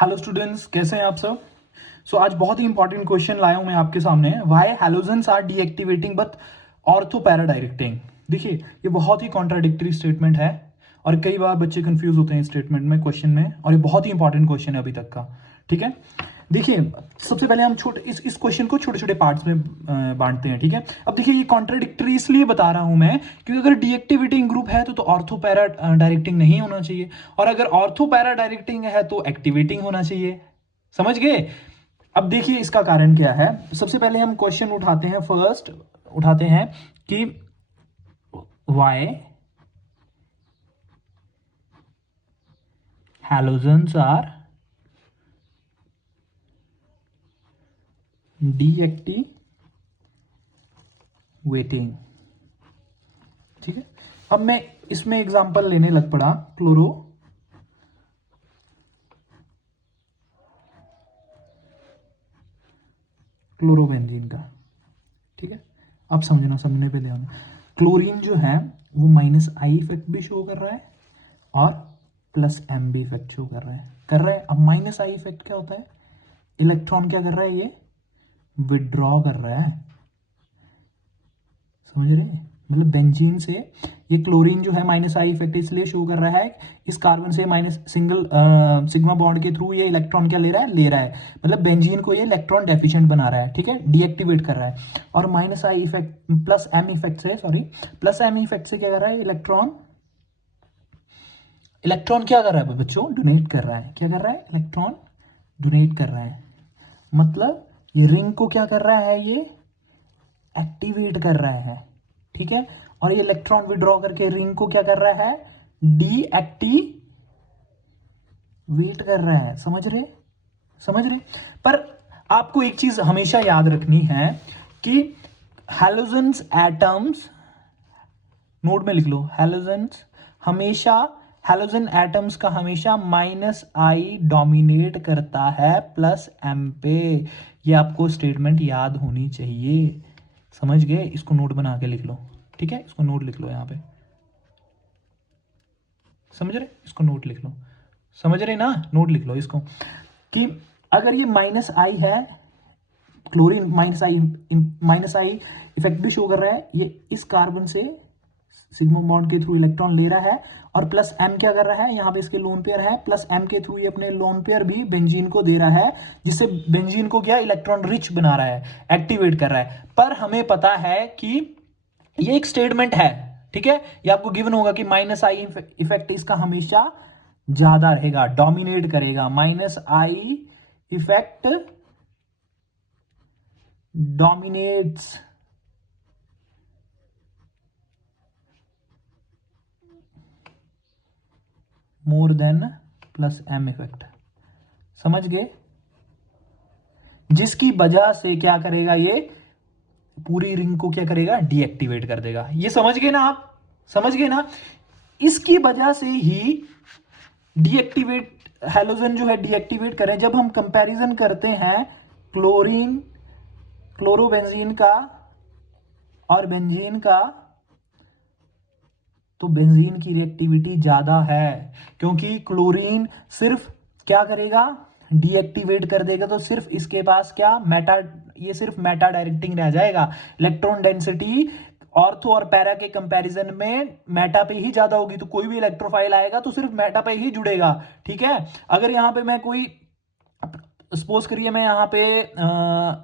Hello students, कैसे हैं आप सब। आज बहुत ही इंपॉर्टेंट क्वेश्चन लाया हूं मैं आपके सामने। Why halogens are deactivating but ortho para directing. देखिए, ये बहुत ही कॉन्ट्राडिक्टरी स्टेटमेंट है और कई बार बच्चे कंफ्यूज होते हैं स्टेटमेंट में, क्वेश्चन में, और ये बहुत ही इंपॉर्टेंट क्वेश्चन है अभी तक का। ठीक है, देखिए, सबसे पहले हम छोटे इस क्वेश्चन को छोटे छोटे पार्ट्स में बांटते हैं। ठीक है, अब देखिए, ये कॉन्ट्राडिक्टरी इसलिए बता रहा हूं मैं क्योंकि अगर डीएक्टिवेटिंग ग्रुप है तो ऑर्थो पैरा डायरेक्टिंग नहीं होना चाहिए, और अगर ऑर्थो पैरा डायरेक्टिंग है तो एक्टिवेटिंग होना चाहिए। समझ गए। अब देखिए इसका कारण क्या है। सबसे पहले हम क्वेश्चन उठाते हैं, फर्स्ट उठाते हैं कि वाई हैलोजेंस आर डीएक्टिवेटिंग। ठीक है, अब मैं इसमें एग्जांपल लेने लग पड़ा क्लोरोबेंजीन का। ठीक है, अब समझने पे ध्यान। क्लोरीन जो है वो -I इफेक्ट भी शो कर रहा है और +M भी इफेक्ट शो कर रहा है। अब -I इफेक्ट क्या होता है, इलेक्ट्रॉन क्या कर रहा है, ये विड्रॉ कर रहा है। समझ रहे हैं, मतलब बेंजीन से ये क्लोरीन जो है -I इफेक्ट इसलिए शो कर रहा है, इस कार्बन से सिग्मा बॉन्ड के थ्रू ये इलेक्ट्रॉन क्या ले रहा है, मतलब बेंजीन को ये इलेक्ट्रॉन डेफिशिएंट बना रहा है। ठीक है, डीएक्टिवेट कर रहा है। और -I इफेक्ट +M इफेक्ट से क्या कर रहा है, इलेक्ट्रॉन क्या कर रहा है बच्चों, डोनेट कर रहा है। क्या कर रहा है, इलेक्ट्रॉन डोनेट कर रहा है। मतलब ये रिंग को क्या कर रहा है, ये एक्टिवेट कर रहा है। ठीक है, और ये इलेक्ट्रॉन विड्रॉ करके रिंग को क्या कर रहा है, डीएक्टिवेट कर रहा है। समझ रहे। पर आपको एक चीज हमेशा याद रखनी है कि हैलोजेंस एटम्स, नोट में लिख लो, हैलोजन एटम्स का हमेशा -I डोमिनेट करता है +M पे। ये आपको स्टेटमेंट याद होनी चाहिए। समझ गए, इसको नोट बना के लिख लो। ठीक है, इसको नोट लिख लो यहां पे। समझ रहे, इसको नोट लिख लो। समझ रहे ना, नोट लिख लो इसको कि अगर ये -I है, क्लोरीन -I इफेक्ट भी शो कर रहा है, ये इस कार्बन से सिग्मा बॉन्ड के थ्रू इलेक्ट्रॉन ले रहा है, और +M क्या कर रहा है, यहां पे इसके लोन पेयर है, +M के थ्रू ये अपने लोन पेयर भी बेंजीन को दे रहा है, जिससे बेंजीन को क्या इलेक्ट्रॉन रिच बना रहा है, एक्टिवेट कर रहा है। पर हमें पता है कि ये एक स्टेटमेंट है। ठीक है, ये आपको गिवन होगा कि -I इफेक्ट इसका हमेशा ज्यादा रहेगा, डोमिनेट करेगा। -I effect dominates more than +M effect. समझ गए, जिसकी वजह से क्या करेगा, ये पूरी रिंग को क्या करेगा, डीएक्टिवेट कर देगा। ये समझ गए ना आप, समझ गए ना। इसकी वजह से ही डीएक्टिवेट, हैलोजन जो है डीएक्टिवेट करें। जब हम कंपैरिजन करते हैं क्लोरोबेंजीन का और बेंजीन का, तो बेंजीन की रिएक्टिविटी ज्यादा है, क्योंकि क्लोरीन सिर्फ क्या करेगा, डीएक्टिवेट कर देगा। तो सिर्फ इसके पास क्या ये सिर्फ मेटा डायरेक्टिंग रह जाएगा। इलेक्ट्रॉन डेंसिटी ऑर्थो और पैरा के कंपैरिजन में मेटा पे ही ज्यादा होगी, तो कोई भी इलेक्ट्रोफाइल आएगा तो सिर्फ मेटा पे ही जुड़ेगा। ठीक है, अगर यहां पे मैं कोई, सपोज करिए मैं यहां पे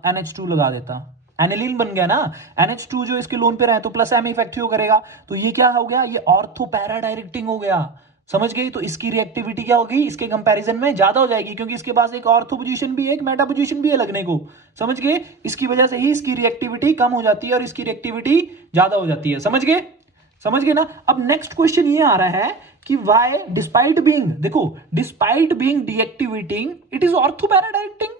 NH2 लगा देता, एनिलीन बन गया ना। NH2 जो इसके लोन पे रहे तो +M इफेक्ट हो करेगा, तो ये क्या हो गया, ये ऑर्थो पैरा डायरेक्टिंग हो गया। समझ गई, तो इसकी रिएक्टिविटी क्या होगी, इसके कंपैरिजन में ज्यादा हो जाएगी, क्योंकि इसके पास एक ऑर्थो पोजीशन भी है, एक मेटा पोजीशन भी है लगने को। समझ गए, इसकी वजह से ही इसकी रिएक्टिविटी कम हो जाती है और इसकी रिएक्टिविटी ज्यादा हो जाती है। समझ गए ना। अब नेक्स्ट क्वेश्चन ये आ रहा है कि वाई डिस्पाइट बीइंग, देखो, despite being deactivating it is ortho para directing.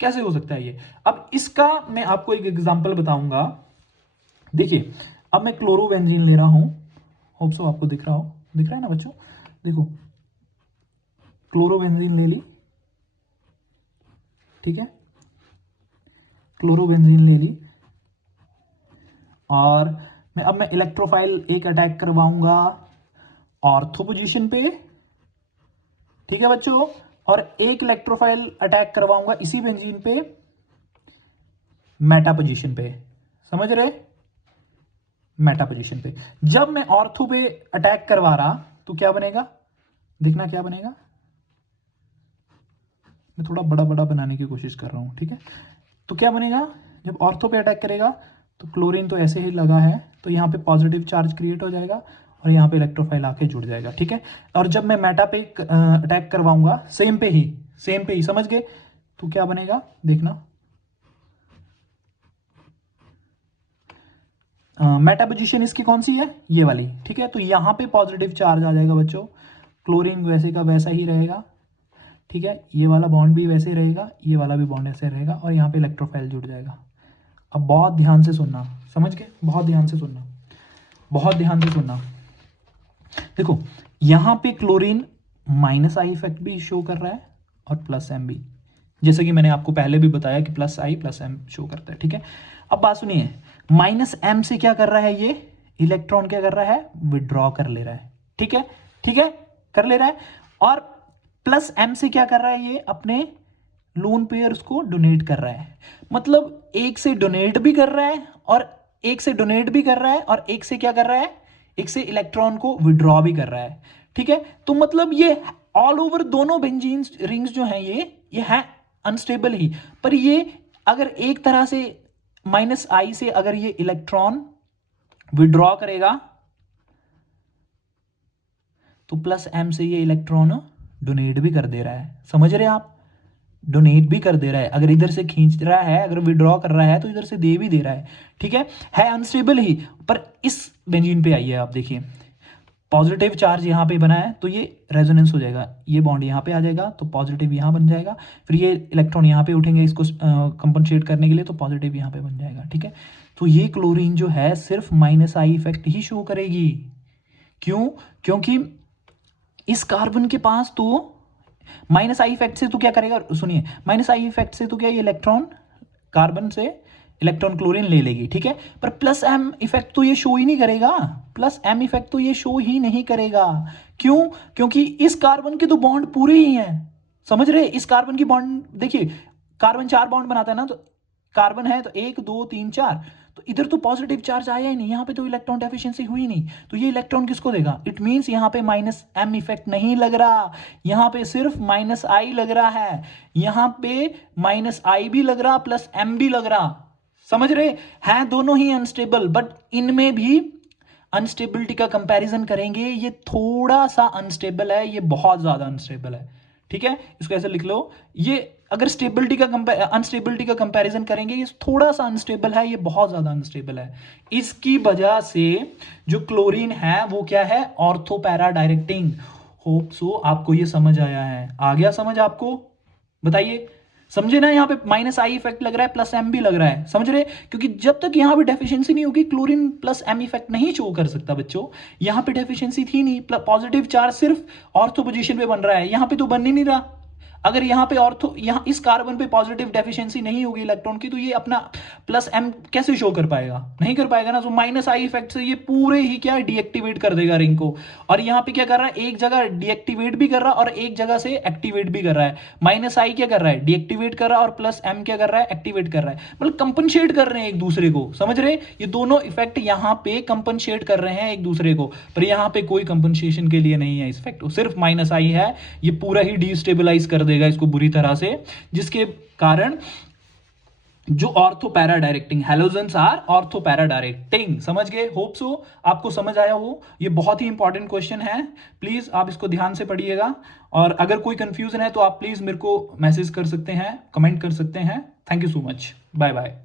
कैसे हो सकता है ये। अब इसका मैं आपको एक एग्जांपल बताऊंगा। देखिए, अब मैं क्लोरोबेंजीन ले रहा हूं, होप सो आपको दिख रहा है ना बच्चों। देखो, क्लोरोबेंजीन ले ली। ठीक है, क्लोरोबेंजीन ले ली, और अब मैं इलेक्ट्रोफाइल एक अटैक करवाऊंगा ऑर्थो पोजीशन पे। ठीक है बच्चों, और एक इलेक्ट्रोफाइल अटैक करवाऊंगा इसी बेंजीन पे मेटा पोजीशन पे, समझ रहे, मेटा पोजीशन पे। जब मैं ऑर्थो पे अटैक करवा रहा तो क्या बनेगा, देखना क्या बनेगा, मैं थोड़ा बड़ा बड़ा बनाने की कोशिश कर रहा हूं, ठीक है। तो क्या बनेगा, जब ऑर्थो पे अटैक करेगा तो क्लोरीन तो ऐसे ही लगा है, तो यहाँ पे पॉजिटिव चार्ज क्रिएट हो जाएगा और यहाँ पे इलेक्ट्रोफाइल आके जुड़ जाएगा, ठीक है। और जब मैं मेटा पे अटैक करवाऊंगा सेम पे ही, समझ गए, तो क्या बनेगा देखना, मेटा पोजीशन इसकी कौन सी है, ये वाली, ठीक है। तो यहाँ पे पॉजिटिव चार्ज आ जाएगा बच्चों, क्लोरीन वैसे का वैसा ही रहेगा, ठीक है। ये वाला बॉन्ड भी वैसे रहेगा, ये वाला भी बॉन्ड ऐसे रहेगा और यहाँ पे इलेक्ट्रोफाइल जुड़ जाएगा। अब बहुत ध्यान से सुनना, समझ गए, बहुत ध्यान से सुनना, बहुत ध्यान से सुनना। देखो यहाँ पे क्लोरीन माइनस आई इफेक्ट भी शो कर रहा है और प्लस एम भी, जैसे कि मैंने आपको पहले भी बताया कि प्लस आई प्लस एम शो करता है, ठीक है। अब बात सुनिए, माइनस एम से क्या कर रहा है, ये इलेक्ट्रॉन क्या कर रहा है, विड्रॉ कर ले रहा है, ठीक है, ठीक है, कर ले रहा है। और प्लस एम से क्या कर रहा है, ये अपने लोन पेयर्स को डोनेट कर रहा है। मतलब एक से डोनेट भी कर रहा है और एक से डोनेट भी कर रहा है और एक से क्या कर रहा है, एक से इलेक्ट्रॉन को विड्रॉ भी कर रहा है, ठीक है। तो मतलब ये ऑल ओवर दोनों बेंजीन रिंग्स जो हैं ये है अनस्टेबल ही, पर ये अगर एक तरह से माइनस आई से अगर ये इलेक्ट्रॉन विड्रॉ करेगा तो प्लस एम से ये इलेक्ट्रॉन डोनेट भी कर दे रहा है, समझ रहे हैं आप, डोनेट भी कर दे रहा है, अगर इधर से खींच रहा है, अगर विड्रॉ कर रहा है तो इधर से दे भी दे रहा है, ठीक है अनस्टेबल ही। पर इस बेंजीन पे आइए आप देखिए, पॉजिटिव चार्ज यहाँ पे बना है तो ये रेजोनेंस हो जाएगा, ये बॉन्ड यहाँ पे आ जाएगा तो पॉजिटिव यहाँ बन जाएगा, फिर ये इलेक्ट्रॉन यहाँ पे उठेंगे इसको कंपनसेट करने के लिए, तो पॉजिटिव यहाँ पे बन जाएगा, ठीक है। तो ये क्लोरीन जो है सिर्फ minus I effect he show करेगी, क्यों, क्योंकि इस कार्बन के पास तो माइनस आई इफेक्ट से तो क्या करेगा, सुनिए, माइनस आई इफेक्ट से तो क्या ये इलेक्ट्रॉन कार्बन से इलेक्ट्रॉन क्लोरीन ले लेगी, ठीक है। पर प्लस एम इफेक्ट तो ये शो ही नहीं करेगा, प्लस एम इफेक्ट तो ये शो ही नहीं करेगा, क्यों, क्योंकि इस कार्बन के तो बॉन्ड पूरे ही हैं, समझ रहे, इस कार्बन की बॉन्ड देखिए, कार्बन 4 बॉन्ड बनाता है ना, तो कार्बन है तो 1 2 3 4, तो इधर तो पॉजिटिव चार्ज आया ही नहीं, यहाँ पे तो इलेक्ट्रॉन डेफिशिएंसी हुई नहीं, तो ये इलेक्ट्रॉन किसको देगा, इट मींस यहाँ पे माइनस एम इफेक्ट नहीं लग रहा, यहाँ पे सिर्फ माइनस आई लग रहा है, यहाँ पे माइनस आई भी लग रहा प्लस एम भी लग रहा, समझ रहे हैं, दोनों ही अनस्टेबल, बट इनमें भी अनस्टेबिलिटी का कंपैरिजन करेंगे, ये थोड़ा सा अनस्टेबल है, ये बहुत ज्यादा अनस्टेबल है, ठीक है, इसको ऐसे लिख लो, ये अगर स्टेबिलिटी का अनस्टेबिलिटी का कंपैरिजन करेंगे, ये थोड़ा सा अनस्टेबल है, ये बहुत ज्यादा अनस्टेबल है। इसकी वजह से जो क्लोरीन है वो क्या है, ortho para directing. Hope so आपको ये समझ आया है, आ गया समझ आपको, बताइए, समझे ना, यहाँ पे माइनस आई इफेक्ट लग रहा है प्लस एम भी लग रहा है, समझ रहे, क्योंकि जब तक यहाँ पे डेफिशिएंसी नहीं होगी क्लोरीन प्लस एम इफेक्ट नहीं शो कर सकता बच्चों, यहाँ पे डेफिशिएंसी थी नहीं, पॉजिटिव चार्ज सिर्फ ऑर्थो पोजीशन पे बन रहा है, यहाँ पे तो बन ही नहीं रहा, अगर यहाँ पे ऑर्थो, यहाँ इस कार्बन पे पॉजिटिव डेफिशिएंसी नहीं होगी इलेक्ट्रॉन की, तो ये अपना प्लस एम कैसे शो कर पाएगा, नहीं कर पाएगा ना, तो माइनस आई इफेक्ट से ये पूरे ही क्या डीएक्टिवेट कर देगा रिंग को, और यहाँ पे क्या कर रहा है, एक जगह डीएक्टिवेट भी कर रहा है और एक जगह से एक्टिवेट भी कर रहा है, माइनस आई क्या कर रहा है, डीएक्टिवेट कर रहा है और प्लस एम क्या कर रहा है, एक्टिवेट कर रहा है, मतलब कंपनसेट कर रहे हैं एक दूसरे को, समझ रहे, ये दोनों इफेक्ट यहाँ पे कंपनसेट कर रहे हैं एक दूसरे को, पर यहाँ पे कोई कंपनसेशन के लिए नहीं है इस इफेक्ट, सिर्फ माइनस आई है, ये पूरा ही डिस्टेबलाइज कर देगा इसको बुरी तरह से, जिसके कारण जो ortho para directing, halogens are ortho para directing, समझ गए, होप सो आपको समझ आया हो, ये बहुत ही इंपॉर्टेंट क्वेश्चन है, प्लीज आप इसको ध्यान से पढ़िएगा, और अगर कोई कंफ्यूजन है तो आप प्लीज मेरे को मैसेज कर सकते हैं, कमेंट कर सकते हैं। Thank you so much, bye bye.